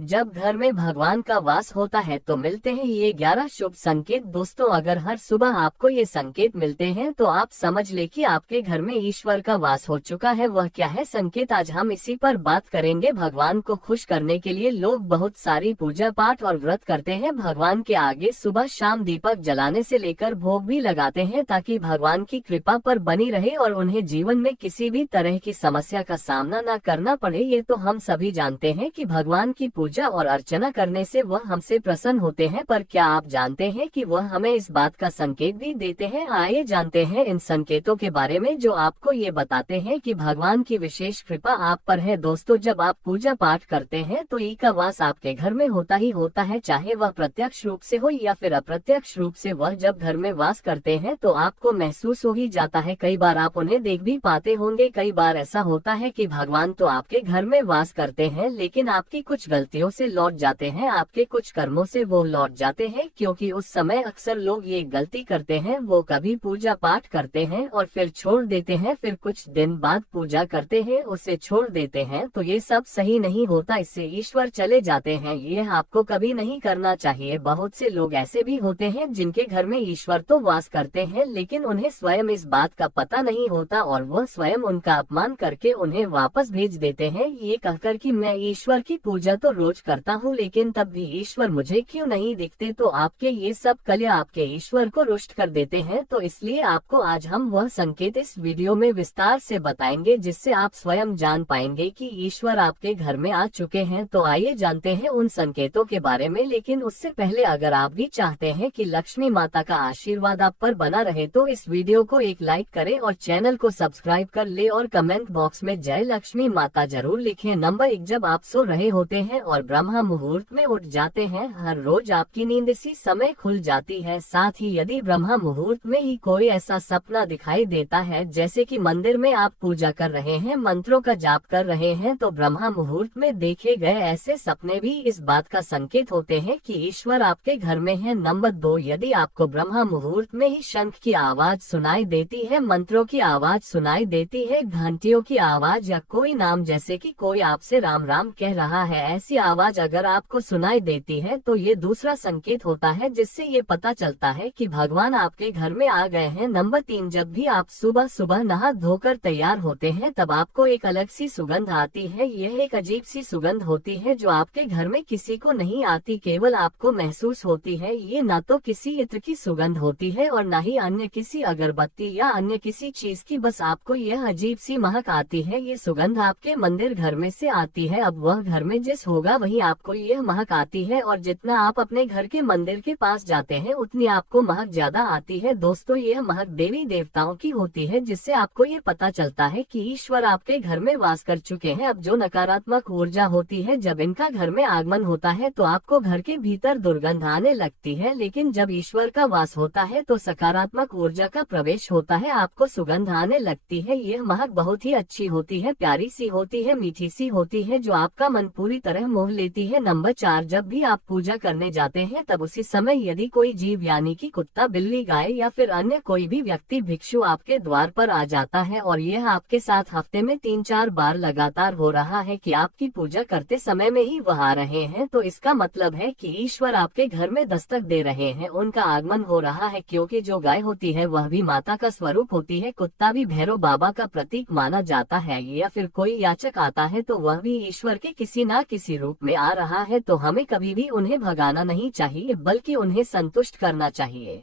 जब घर में भगवान का वास होता है तो मिलते हैं ये 11 शुभ संकेत। दोस्तों, अगर हर सुबह आपको ये संकेत मिलते हैं तो आप समझ ले कि आपके घर में ईश्वर का वास हो चुका है। वह क्या है संकेत, आज हम इसी पर बात करेंगे। भगवान को खुश करने के लिए लोग बहुत सारी पूजा पाठ और व्रत करते हैं। भगवान के आगे सुबह शाम दीपक जलाने से लेकर भोग भी लगाते हैं ताकि भगवान की कृपा पर बनी रहे और उन्हें जीवन में किसी भी तरह की समस्या का सामना न करना पड़े। ये तो हम सभी जानते हैं कि भगवान की पूजा और अर्चना करने से वह हमसे प्रसन्न होते हैं, पर क्या आप जानते हैं कि वह हमें इस बात का संकेत भी देते हैं? आइए जानते हैं इन संकेतों के बारे में जो आपको ये बताते हैं कि भगवान की विशेष कृपा आप पर है। दोस्तों, जब आप पूजा पाठ करते हैं तो ई का वास आपके घर में होता ही होता है, चाहे वह प्रत्यक्ष रूप से हो या फिर अप्रत्यक्ष रूप से। वह जब घर में वास करते हैं तो आपको महसूस हो ही जाता है। कई बार आप उन्हें देख भी पाते होंगे। कई बार ऐसा होता है कि भगवान तो आपके घर में वास करते हैं लेकिन आपकी कुछ गलतियों से लौट जाते हैं, आपके कुछ कर्मों से वो लौट जाते हैं, क्योंकि उस समय अक्सर लोग ये गलती करते हैं, वो कभी पूजा पाठ करते हैं और फिर छोड़ देते हैं, फिर कुछ दिन बाद पूजा करते हैं उसे छोड़ देते हैं। तो ये सब सही नहीं होता, इससे ईश्वर चले जाते हैं। ये आपको कभी नहीं करना चाहिए। बहुत से लोग ऐसे भी होते हैं जिनके घर में ईश्वर तो वास करते हैं लेकिन उन्हें स्वयं इस बात का पता नहीं होता और वह स्वयं उनका अपमान करके उन्हें वापस भेज देते हैं, ये कहकर कि मैं ईश्वर की पूजा तो रोज करता हूँ लेकिन तब भी ईश्वर मुझे क्यों नहीं दिखते। तो आपके ये सब कलिया आपके ईश्वर को रुष्ट कर देते हैं। तो इसलिए आपको आज हम वह संकेत इस वीडियो में विस्तार से बताएंगे जिससे आप स्वयं जान पाएंगे कि ईश्वर आपके घर में आ चुके हैं। तो आइए जानते हैं उन संकेतों के बारे में। लेकिन उससे पहले अगर आप भी चाहते हैं कि लक्ष्मी माता का आशीर्वाद आप पर बना रहे तो इस वीडियो को एक लाइक करें और चैनल को सब्सक्राइब कर ले और कमेंट बॉक्स में जय लक्ष्मी माता जरूर लिखें। नंबर 1, जब आप सो रहे होते हैं और ब्रह्म मुहूर्त में उठ जाते हैं। हर रोज आपकी नींद इसी समय खुल जाती है। साथ ही यदि ब्रह्म मुहूर्त में ही कोई ऐसा सपना दिखाई देता है जैसे कि मंदिर में आप पूजा कर रहे हैं, मंत्रों का जाप कर रहे हैं, तो ब्रह्म मुहूर्त में देखे गए ऐसे सपने भी इस बात का संकेत होते हैं कि ईश्वर आपके घर में है। नंबर 2, यदि आपको ब्रह्म मुहूर्त में ही शंख की आवाज सुनाई देती है, मंत्रों की आवाज सुनाई देती है, घंटियों की आवाज या कोई नाम जैसे कि कोई आपसे राम राम कह रहा है, ऐसी आवाज अगर आपको सुनाई देती है तो ये दूसरा संकेत होता है जिससे ये पता चलता है कि भगवान आपके घर में आ गए हैं। नंबर 3, जब भी आप सुबह सुबह नहा धोकर तैयार होते हैं तब आपको एक अलग सी सुगंध आती है। यह एक अजीब सी सुगंध होती है जो आपके घर में किसी को नहीं आती, केवल आपको महसूस होती है। ये ना तो किसी इत्र की सुगंध होती है और न ही अन्य किसी अगरबत्ती या अन्य किसी चीज की, बस आपको यह अजीब सी महक आती है। ये सुगंध आपके मंदिर घर में से आती है। अब वह घर में जिस होगा वही आपको यह महक आती है और जितना आप अपने घर के मंदिर के पास जाते हैं उतनी आपको महक ज्यादा आती है। दोस्तों, यह महक देवी देवताओं की होती है जिससे आपको ये पता चलता है कि ईश्वर आपके घर में वास कर चुके हैं। अब जो नकारात्मक ऊर्जा होती है, जब इनका घर में आगमन होता है तो आपको घर के भीतर दुर्गंध आने लगती है, लेकिन जब ईश्वर का वास होता है तो सकारात्मक ऊर्जा का प्रवेश होता है, आपको सुगंध आने लगती है। यह महक बहुत ही अच्छी होती है, प्यारी सी होती है, मीठी सी होती है, जो आपका मन पूरी तरह मोह लेती है। नंबर 4, जब भी आप पूजा करने जाते हैं तब उसी समय यदि कोई जीव यानी कि कुत्ता, बिल्ली, गाय या फिर अन्य कोई भी व्यक्ति भिक्षु आपके द्वार पर आ जाता है और यह आपके साथ हफ्ते में 3-4 बार लगातार हो रहा है कि आपकी पूजा करते समय में ही वह आ रहे हैं, तो इसका मतलब है कि ईश्वर आपके घर में दस्तक दे रहे हैं, उनका आगमन हो रहा है। क्योंकि जो गाय होती है वह भी माता का स्वरूप होती है, कुत्ता भी भैरव बाबा का प्रतीक माना जाता है, या फिर कोई याचक आता है तो वह भी ईश्वर के किसी न किसी रूप में आ रहा है। तो हमें कभी भी उन्हें भगाना नहीं चाहिए बल्कि उन्हें संतुष्ट करना चाहिए,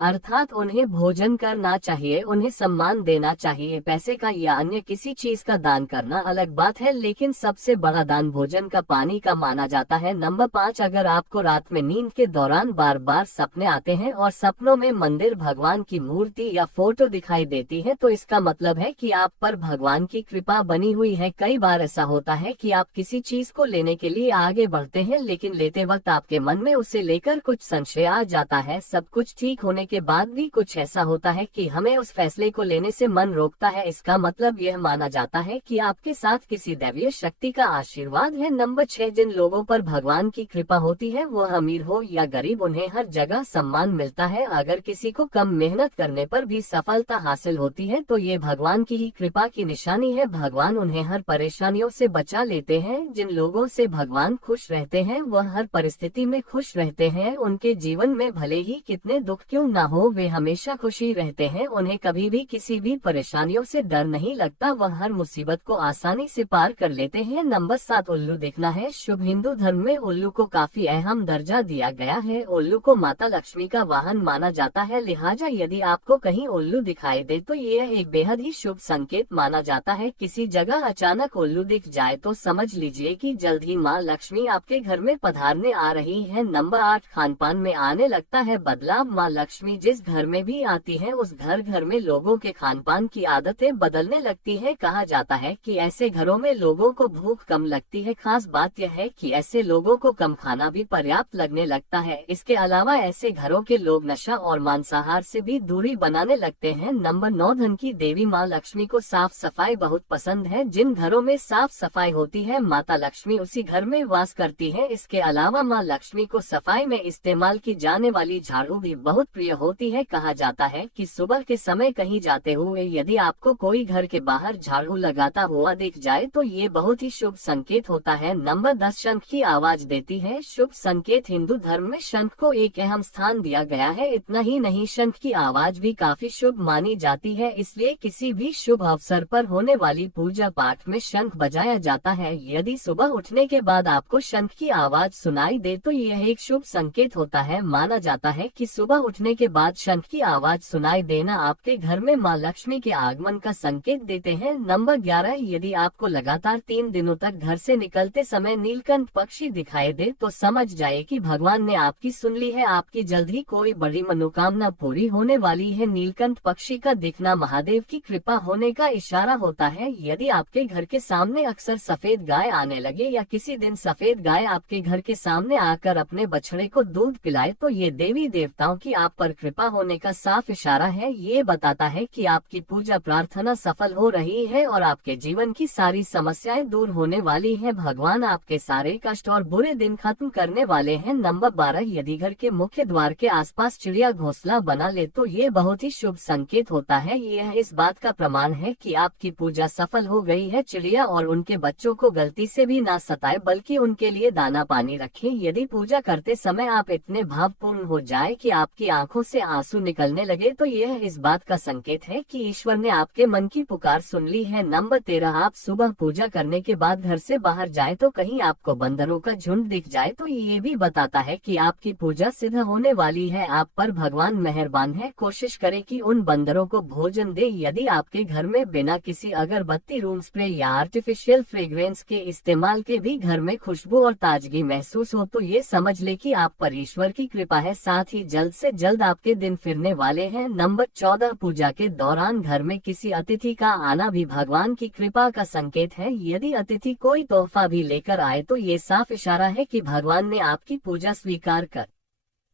अर्थात उन्हें भोजन करना चाहिए, उन्हें सम्मान देना चाहिए। पैसे का या अन्य किसी चीज का दान करना अलग बात है, लेकिन सबसे बड़ा दान भोजन का, पानी का माना जाता है। नंबर 5, अगर आपको रात में नींद के दौरान बार बार सपने आते हैं और सपनों में मंदिर, भगवान की मूर्ति या फोटो दिखाई देती है तो इसका मतलब है कि आप पर भगवान की कृपा बनी हुई है। कई बार ऐसा होता है कि आप किसी चीज को लेने के लिए आगे बढ़ते हैं लेकिन लेते वक्त आपके मन में उसे लेकर कुछ संशय आ जाता है। सब कुछ ठीक होने होने के बाद भी कुछ ऐसा होता है कि हमें उस फैसले को लेने से मन रोकता है, इसका मतलब यह माना जाता है कि आपके साथ किसी दैवीय शक्ति का आशीर्वाद है। नंबर 6, जिन लोगों पर भगवान की कृपा होती है वह अमीर हो या गरीब, उन्हें हर जगह सम्मान मिलता है। अगर किसी को कम मेहनत करने पर भी सफलता हासिल होती है तो ये भगवान की ही कृपा की निशानी है। भगवान उन्हें हर परेशानियों से बचा लेते हैं। जिन लोगों से भगवान खुश रहते हैं वह हर परिस्थिति में खुश रहते हैं। उनके जीवन में भले ही कितने दुख क्यों न हो, वे हमेशा खुशी रहते हैं। उन्हें कभी भी किसी भी परेशानियों से डर नहीं लगता, वह हर मुसीबत को आसानी से पार कर लेते हैं। नंबर 7, उल्लू देखना है शुभ। हिंदू धर्म में उल्लू को काफी अहम दर्जा दिया गया है। उल्लू को माता लक्ष्मी का वाहन माना जाता है, लिहाजा यदि आपको कहीं उल्लू दिखाई दे तो यह एक बेहद ही शुभ संकेत माना जाता है। किसी जगह अचानक उल्लू दिख जाए तो समझ लीजिए कि जल्द ही माँ लक्ष्मी आपके घर में पधारने आ रही है। नंबर 8, खानपान में आने लगता है बदलाव। माँ लक्ष्मी जिस घर में भी आती है उस घर में लोगों के खानपान की आदतें बदलने लगती है। कहा जाता है कि ऐसे घरों में लोगों को भूख कम लगती है। खास बात यह है कि ऐसे लोगों को कम खाना भी पर्याप्त लगने लगता है। इसके अलावा ऐसे घरों के लोग नशा और मांसाहार से भी दूरी बनाने लगते हैं। नंबर 9, धन की देवी माँ लक्ष्मी को साफ सफाई बहुत पसंद है। जिन घरों में साफ सफाई होती है माता लक्ष्मी उसी घर में वास करती है। इसके अलावा माँ लक्ष्मी को सफाई में इस्तेमाल की जाने वाली झाड़ू भी बहुत प्रिय होती है। कहा जाता है कि सुबह के समय कहीं जाते हुए यदि आपको कोई घर के बाहर झाड़ू लगाता हुआ दिख जाए तो ये बहुत ही शुभ संकेत होता है। नंबर 10, शंख की आवाज देती है शुभ संकेत। हिंदू धर्म में शंख को एक अहम स्थान दिया गया है। इतना ही नहीं, शंख की आवाज भी काफी शुभ मानी जाती है, इसलिए किसी भी शुभ अवसर पर होने वाली पूजा पाठ में शंख बजाया जाता है। यदि सुबह उठने के बाद आपको शंख की आवाज सुनाई दे तो यह एक शुभ संकेत होता है। माना जाता है कि सुबह उठने के बाद शंख की आवाज सुनाई देना आपके घर में माँ लक्ष्मी के आगमन का संकेत देते हैं। नंबर 11, यदि आपको लगातार 3 दिनों तक घर से निकलते समय नीलकंठ पक्षी दिखाई दे तो समझ जाए कि भगवान ने आपकी सुन ली है, आपकी जल्द ही कोई बड़ी मनोकामना पूरी होने वाली है। नीलकंठ पक्षी का दिखना महादेव की कृपा होने का इशारा होता है। यदि आपके घर के सामने अक्सर सफेद गाय आने लगे या किसी दिन सफेद गाय आपके घर के सामने आकर अपने बछड़े को दूध पिलाए तो ये देवी देवताओं की आप पर कृपा होने का साफ इशारा है। ये बताता है कि आपकी पूजा प्रार्थना सफल हो रही है और आपके जीवन की सारी समस्याएं दूर होने वाली है। भगवान आपके सारे कष्ट और बुरे दिन खत्म करने वाले हैं। नंबर 12, यदि घर के मुख्य द्वार के आसपास चिड़िया घोंसला बना ले तो ये बहुत ही शुभ संकेत होता है। यह इस बात का प्रमाण है कि आपकी पूजा सफल हो गई है। चिड़िया और उनके बच्चों को गलती से भी ना सताए बल्कि उनके लिए दाना पानी रखें। यदि पूजा करते समय आप इतने भावपूर्ण हो जाए कि आपकी आंखों से आंसू निकलने लगे तो यह इस बात का संकेत है कि ईश्वर ने आपके मन की पुकार सुन ली है। नंबर 13, आप सुबह पूजा करने के बाद घर से बाहर जाए तो कहीं आपको बंदरों का झुंड दिख जाए तो ये भी बताता है कि आपकी पूजा सिद्ध होने वाली है। आप पर भगवान मेहरबान है। कोशिश करें कि उन बंदरों को भोजन दे। यदि आपके घर में बिना किसी अगरबत्ती, रूम स्प्रे या आर्टिफिशियल फ्रेग्रेंस के इस्तेमाल के भी घर में खुशबू और ताजगी महसूस हो तो ये समझ ले कि आप पर ईश्वर की कृपा है। साथ ही जल्द से जल्द आपके दिन फिरने वाले हैं। नंबर 14, पूजा के दौरान घर में किसी अतिथि का आना भी भगवान की कृपा का संकेत है। यदि अतिथि कोई तोहफा भी लेकर आए तो ये साफ इशारा है कि भगवान ने आपकी पूजा स्वीकार कर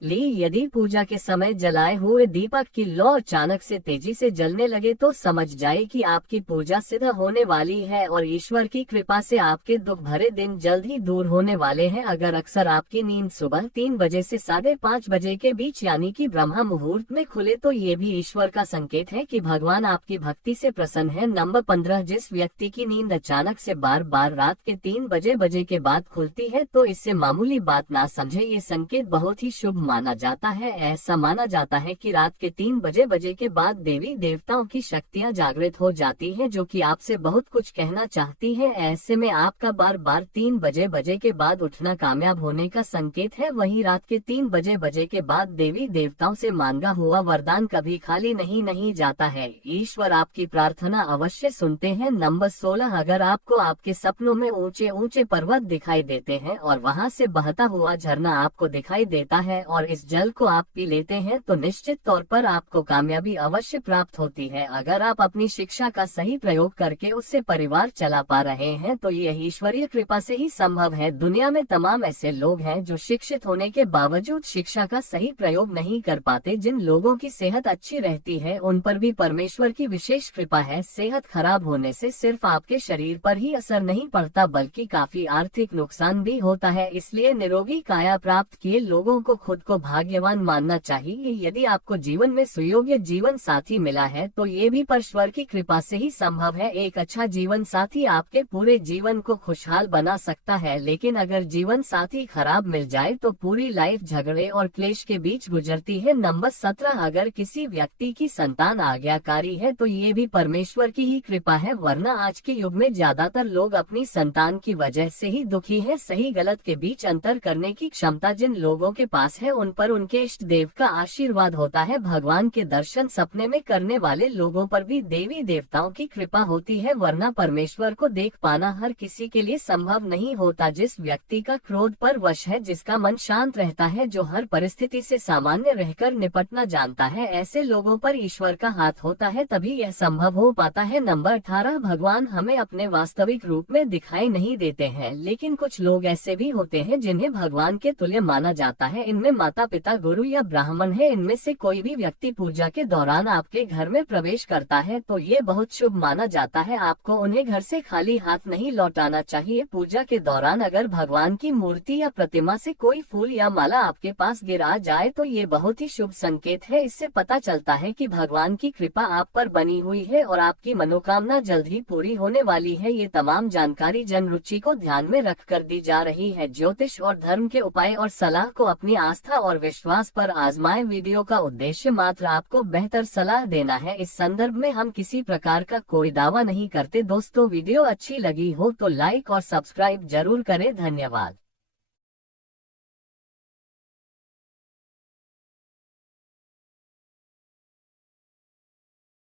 ली। यदि पूजा के समय जलाए हुए दीपक की लौ अचानक से तेजी से जलने लगे तो समझ जाए कि आपकी पूजा सिद्ध होने वाली है और ईश्वर की कृपा से आपके दुख भरे दिन जल्द ही दूर होने वाले हैं। अगर अक्सर आपकी नींद सुबह 3 बजे से 5:30 बजे के बीच यानी कि ब्रह्म मुहूर्त में खुले तो ये भी ईश्वर का संकेत है कि भगवान आपकी भक्ति से प्रसन्न है। नंबर 15, जिस व्यक्ति की नींद अचानक से बार बार रात के 3 बजे के बाद खुलती है तो इससे मामूली बात ना समझे, ये संकेत बहुत ही शुभ माना जाता है। ऐसा माना जाता है कि रात के 3 बजे के बाद देवी देवताओं की शक्तियां जागृत हो जाती हैं जो कि आपसे बहुत कुछ कहना चाहती है। ऐसे में आपका बार बार 3 बजे के बाद उठना कामयाब होने का संकेत है। वहीं रात के 3 बजे के बाद देवी देवताओं से मांगा हुआ वरदान कभी खाली नहीं जाता है। ईश्वर आपकी प्रार्थना अवश्य सुनते हैं। नंबर 16, अगर आपको आपके सपनों में ऊंचे पर्वत दिखाई देते हैं और वहां से बहता हुआ झरना आपको दिखाई देता है और और इस जल को आप पी लेते हैं तो निश्चित तौर पर आपको कामयाबी अवश्य प्राप्त होती है। अगर आप अपनी शिक्षा का सही प्रयोग करके उससे परिवार चला पा रहे हैं तो यह ईश्वरीय कृपा से ही संभव है। दुनिया में तमाम ऐसे लोग हैं जो शिक्षित होने के बावजूद शिक्षा का सही प्रयोग नहीं कर पाते। जिन लोगों की सेहत अच्छी रहती है उन पर भी परमेश्वर की विशेष कृपा है। सेहत खराब होने से सिर्फ आपके शरीर पर ही असर नहीं पड़ता बल्कि काफी आर्थिक नुकसान भी होता है। इसलिए निरोगी काया प्राप्त किए लोगों को खुद को भाग्यवान मानना चाहिए। यदि आपको जीवन में सुयोग्य जीवन साथी मिला है तो ये भी परमेश्वर की कृपा से ही संभव है। एक अच्छा जीवन साथी आपके पूरे जीवन को खुशहाल बना सकता है, लेकिन अगर जीवन साथी खराब मिल जाए तो पूरी लाइफ झगड़े और क्लेश के बीच गुजरती है। नंबर 17, अगर किसी व्यक्ति की संतान आज्ञाकारी है तो ये भी परमेश्वर की ही कृपा है, वरना आज के युग में ज्यादातर लोग अपनी संतान की वजह से ही दुखी है। सही गलत के बीच अंतर करने की क्षमता जिन लोगों के पास है उन पर उनके इष्ट देव का आशीर्वाद होता है। भगवान के दर्शन सपने में करने वाले लोगों पर भी देवी देवताओं की कृपा होती है, वरना परमेश्वर को देख पाना हर किसी के लिए संभव नहीं होता। जिस व्यक्ति का क्रोध पर वश है, जिसका मन शांत रहता है, जो हर परिस्थिति से सामान्य रहकर निपटना जानता है, ऐसे लोगों पर ईश्वर का हाथ होता है, तभी यह संभव हो पाता है। नंबर 18, भगवान हमें अपने वास्तविक रूप में दिखाई नहीं देते हैं, लेकिन कुछ लोग ऐसे भी होते हैं जिन्हें भगवान के तुल्य माना जाता है। इनमें माता पिता, गुरु या ब्राह्मण है। इनमें से कोई भी व्यक्ति पूजा के दौरान आपके घर में प्रवेश करता है तो ये बहुत शुभ माना जाता है। आपको उन्हें घर से खाली हाथ नहीं लौटाना चाहिए। पूजा के दौरान अगर भगवान की मूर्ति या प्रतिमा से कोई फूल या माला आपके पास गिरा जाए तो ये बहुत ही शुभ संकेत है। इससे पता चलता है कि भगवान की कृपा आप पर बनी हुई है और आपकी मनोकामना जल्द ही पूरी होने वाली है। ये तमाम जानकारी जन रुचि को ध्यान में रख कर दी जा रही है। ज्योतिष और धर्म के उपाय और सलाह को अपनी आस्था और विश्वास पर आजमाएं। वीडियो का उद्देश्य मात्र आपको बेहतर सलाह देना है। इस संदर्भ में हम किसी प्रकार का कोई दावा नहीं करते। दोस्तों, वीडियो अच्छी लगी हो तो लाइक और सब्सक्राइब जरूर करें। धन्यवाद।